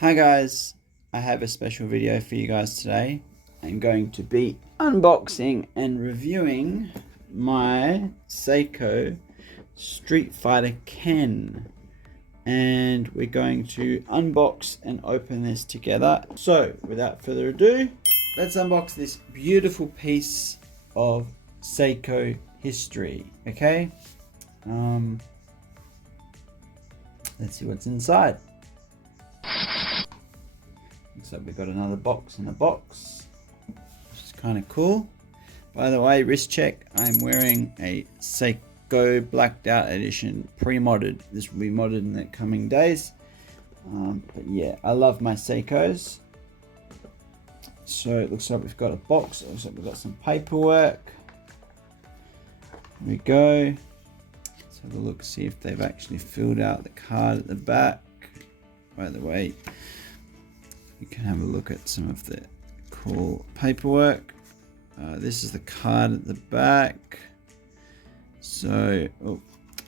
Hi guys, I have a special video for you guys today. I'm going to be unboxing and reviewing my Seiko Street Fighter Ken, and we're going to unbox and open this together. So without further ado, let's unbox this beautiful piece of Seiko history. Okay, let's see what's inside. Looks like we've got another box in a box, which is kind of cool. By the way, wrist check, I'm wearing a Seiko Blacked Out Edition pre-modded. This will be modded in the coming days. But yeah, I love my Seikos. So it looks like we've got a box. It looks like we've got some paperwork. Here we go. Let's have a look, see if they've actually filled out the card at the back. By the way, you can have a look at some of the cool paperwork. This is the card at the back. So,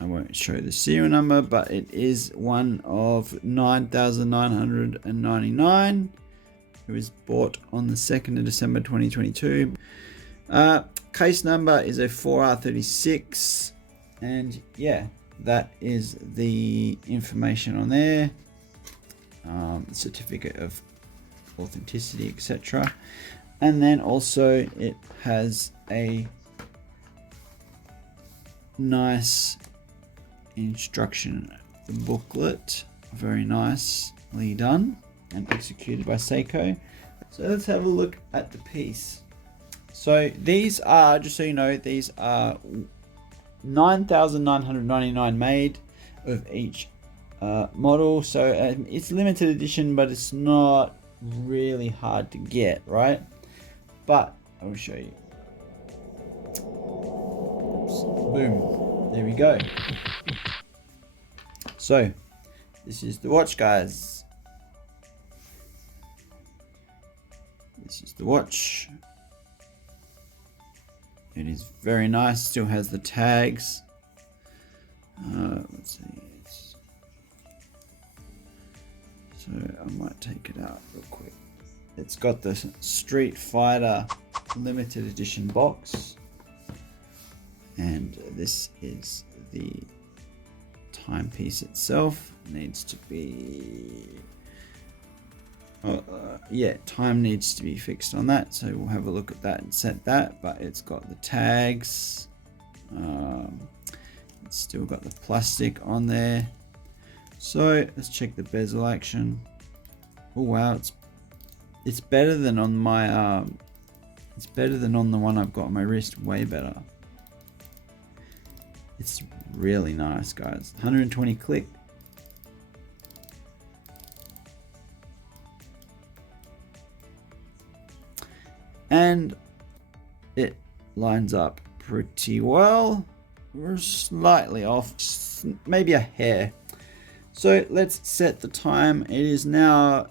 I won't show the serial number, but it is one of 9,999. It was bought on the 2nd of December 2022. Case number is a 4R36. And yeah, that is the information on there. Certificate of authenticity, etc. And then also it has a nice instruction booklet, very nicely done and executed by Seiko. So let's have a look at the piece. So these are, just so you know, these are 9,999 made of each model. So it's limited edition, but it's not really hard to get, right? But I will show you. Oops. Boom, there we go. So this is the watch, guys. This is the watch. It is very nice, still has the tags. Let's see. So I might take it out real quick. It's got the Street Fighter limited edition box, and this is the timepiece itself. Needs to be yeah, time needs to be fixed on that, so we'll have a look at that and set that. But it's got the tags, it's still got the plastic on there. So let's check the bezel action. Oh wow, it's better than on my it's better than on the one I've got on my wrist. Way better. It's really nice, guys. 120 click. And it lines up pretty well. We're slightly off, maybe a hair. So let's set the time. It is now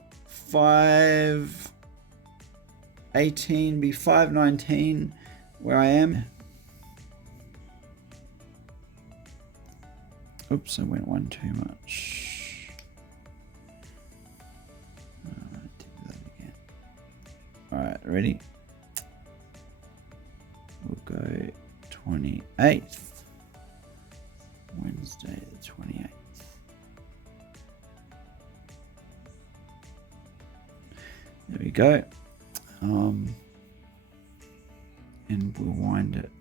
5:18, be 5:19 where I am. Oops, I went one too much. Do that again. Alright, ready? We'll go 28th. Wednesday the 28th. There we go. And we'll wind it.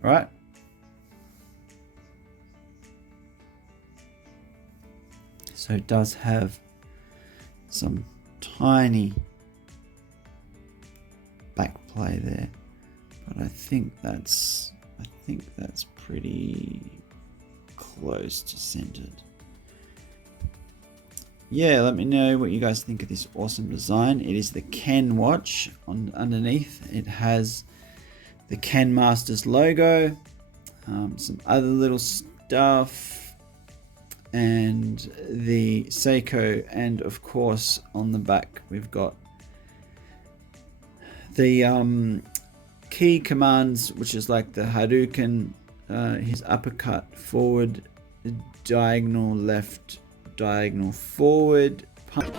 Right. So it does have some tiny back play there, but I think that's pretty close to centered. Yeah, let me know what you guys think of this awesome design. It is the Ken watch. Underneath it has the Ken Masters logo, some other little stuff, and the Seiko, and of course on the back we've got the key commands, which is like the Hadouken, his uppercut, forward, diagonal, left, diagonal, forward, punch.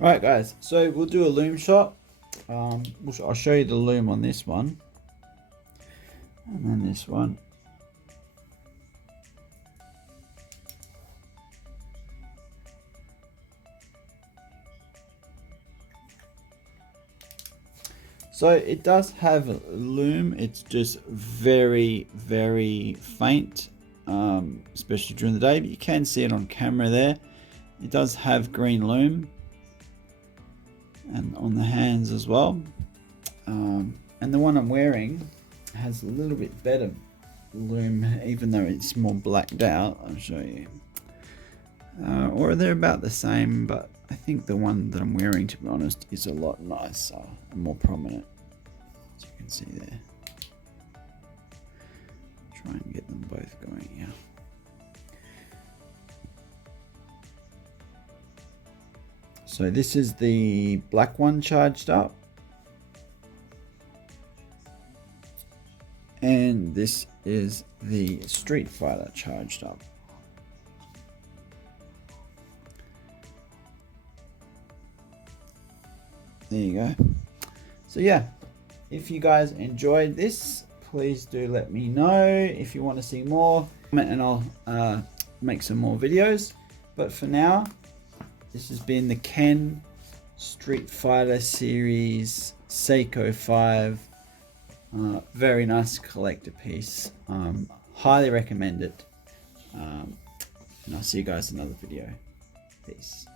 Alright guys, so we'll do a loom shot. I'll show you the loom on this one. And then this one. So it does have a loom, it's just very, very faint, especially during the day, but you can see it on camera there. It does have green loom, and on the hands as well. And the one I'm wearing has a little bit better loom, even though it's more blacked out. I'll show you. Or they're about the same, but I think the one that I'm wearing, to be honest, is a lot nicer and more prominent, as you can see there. Try and get them both going here. So this is the black one charged up, and this is the Street Fighter charged up. There you go. So yeah, if you guys enjoyed this, please do let me know. If you want to see more, comment and I'll make some more videos. But for now, this has been the Ken Street Fighter Series Seiko 5. Very nice collector piece. Highly recommend it. And I'll see you guys in another video. Peace.